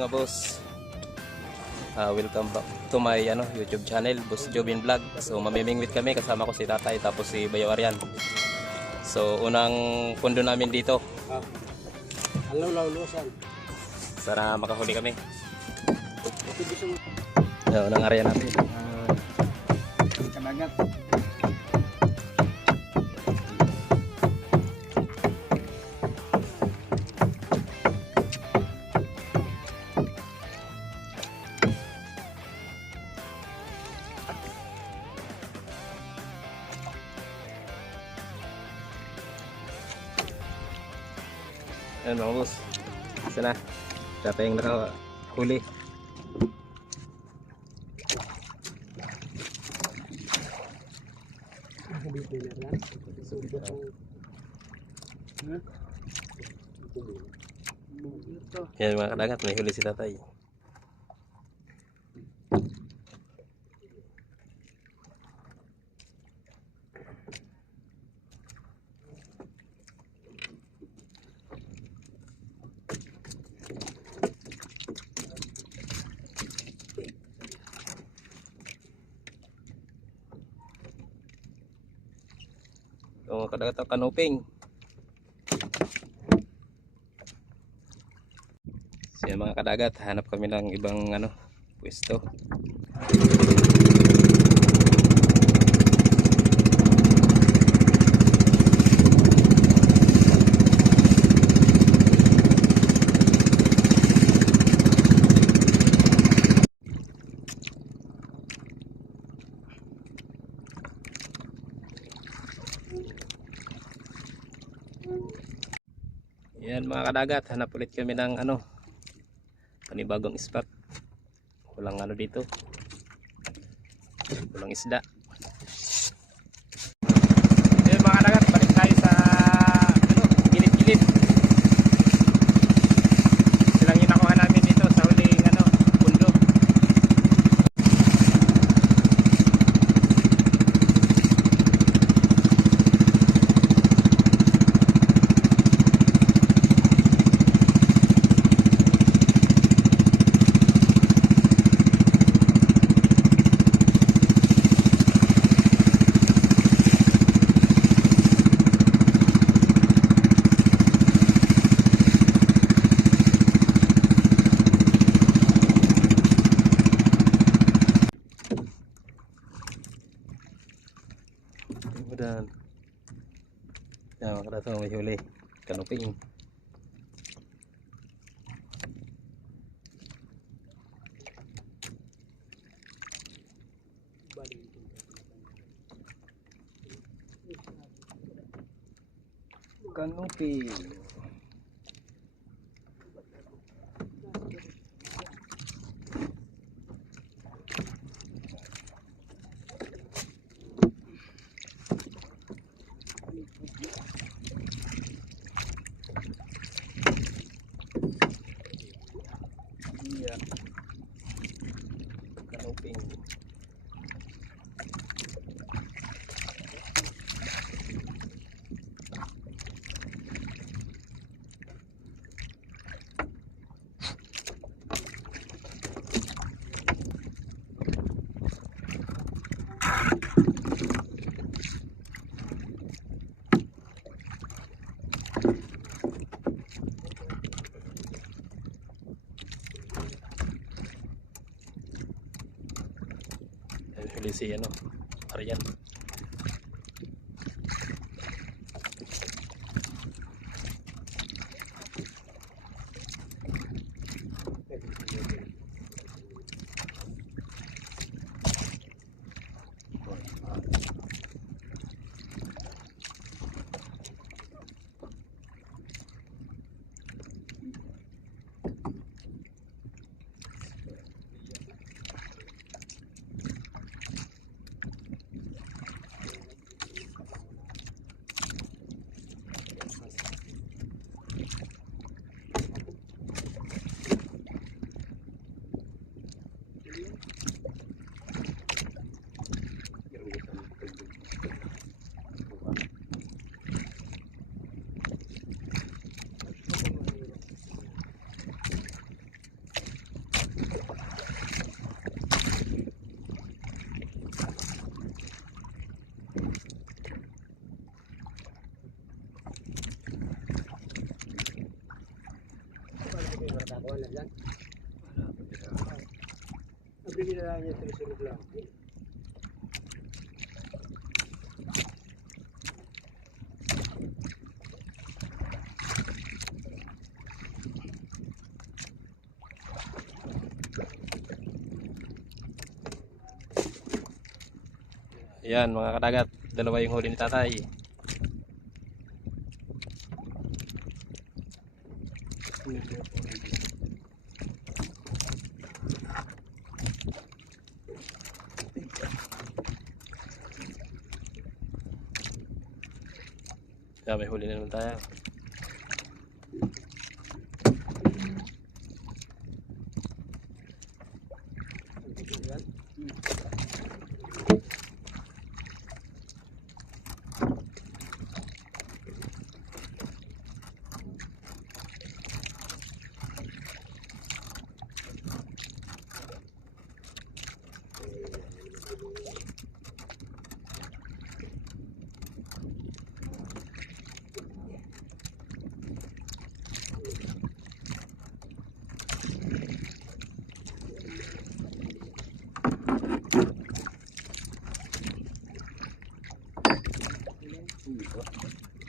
mga boss, welcome back to my YouTube channel, Boss Jovin Vlog. So mamimingwit kami, kasama ko si tatay tapos si Bayo Aryan. So unang pundo namin dito. Hello, laulusan. Sana makahuli kami. Unang area natin. Kadagat. Ayan mga boss, isa na tatay yung nakahuli. Yan mga kadagat, may huli si tatay. So mga kadagat ang kanuping. So yan mga kadagat, hanap kami ng ibang pwesto. Yan mga kadagat, hanap ulit kami ng panibagong spot. Walang dito, walang isda. Yan mga kadagat, balik tayo sa gilid-gilid. Silang yung nakuha namin dito sa huling pundo. Dan ya makadasa may huli kanuping. Kanuping kanuping. Huli si Aryan. Bibigyan na lang niya 3 lang. Ayan mga kadagat, dalawa yung huli ni tatay. Ayan, may huli na naman tayo.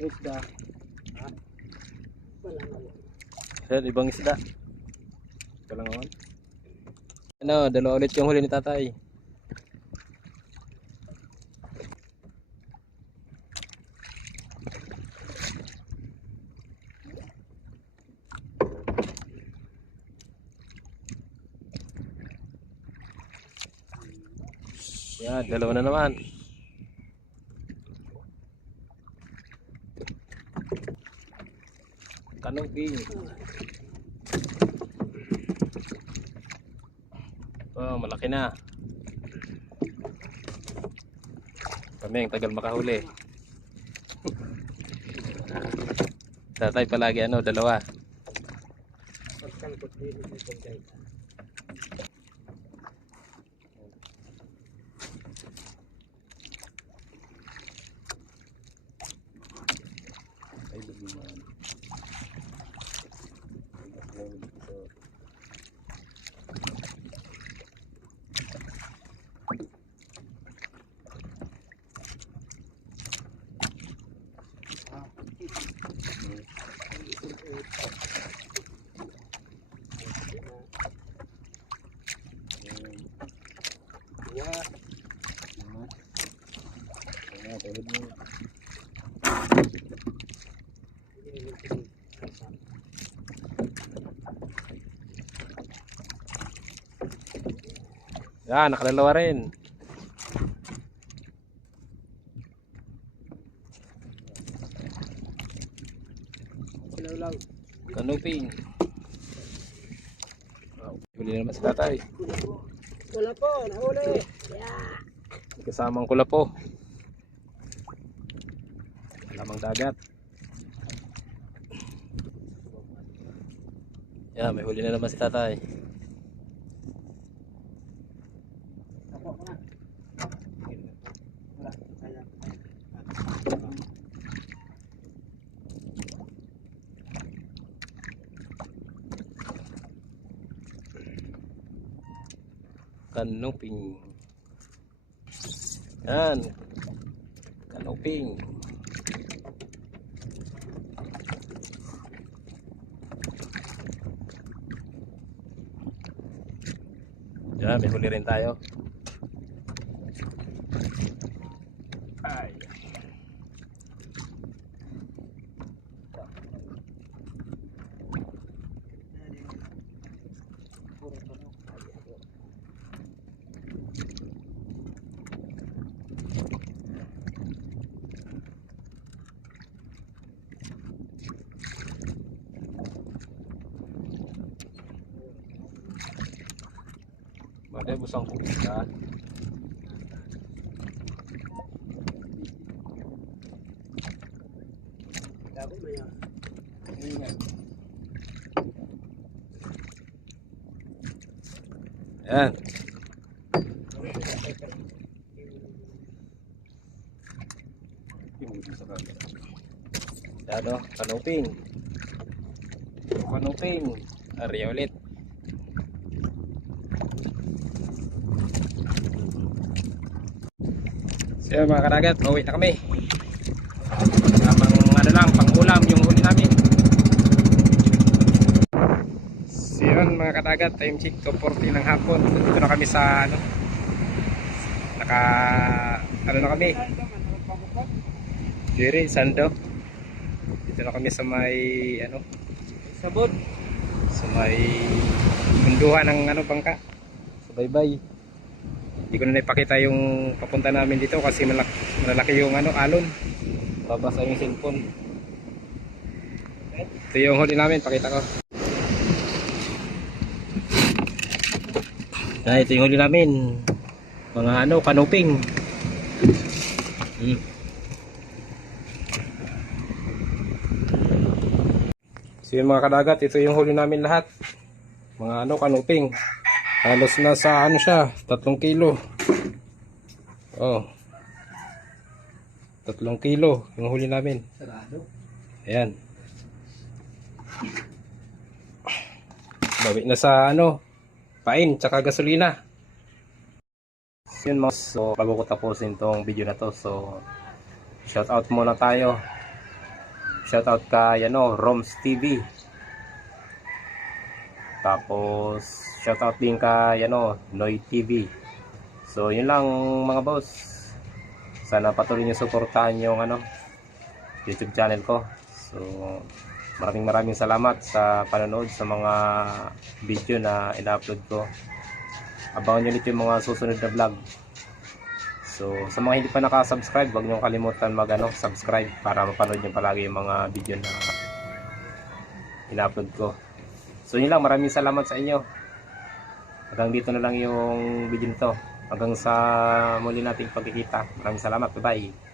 Isda. Ha? Wala nga. Ayan, ibang isda. Walang awan. Ano, dalawa ulit yung huli ni tatay. Yan, dalawa na naman. Kanuping. Oh, malaki na. Kami ang tagal makahuli. Tatay palagi ano, dalawa. Pagkangkot din sa pagkain. Ay, lumiman. Yan, nakalalawa rin. Ilaw lang. Kanuping. Wow, huli na naman si tatay. Wala po, nahuli. Yeah. Kasamang kulapo. Lamang dagat. Yan, may huli na naman si tatay. Kanuping. Yan. Kanuping. Yan, may huli rin tayo. Ay. Ada busang kuda. Dapat mo yan. Yan. Ano, kanuping. Kanuping. Area ulit. So yun mga kadagat, pauwi na kami. Pang ano lang, pang ulam yung huli namin. So yun mga kadagat, time check 2:40 ng hapon. Dito na kami sa ano, ano na kami, Diri, Sando. Dito na kami sa may ano, Sabod. sa may munduhan ng ano, bangka. So bye bye. Hindi ko na naipakita yung papunta namin dito kasi malalaki yung ano, alon. Babasa yung cellphone. Ito yung huli namin, pakita ko. Ito yung huli namin. Mga ano, kanuping. So yung mga kadagat, ito yung huli namin lahat. Mga ano, kanuping. Halos na sa ano siya, 3 kilo. Oh. 3 kilo yung huli namin. Sarado. Ayan. Bawi na sa ano, pain tsaka gasolina. Yun mga, so bago ko tapusin tong video na to, so shout out muna tayo. Shout out kay ano, Roms TV. Tapos shout out din kay ano, Noy TV. So yun lang mga boss. Sana patuloy niyo suportahan yung ano, YouTube channel ko. So maraming salamat sa panonood sa mga video na ina-upload ko. Abangan nyo ulit yung mga susunod na vlog. So sa mga hindi pa naka-subscribe, huwag nyo kalimutan subscribe para mapanood nyo palagi yung mga video na ina-upload ko. So yun lang, maraming salamat sa inyo. Hanggang dito na lang yung video nito. Hanggang sa muli nating pagkikita. Maraming salamat, bye bye.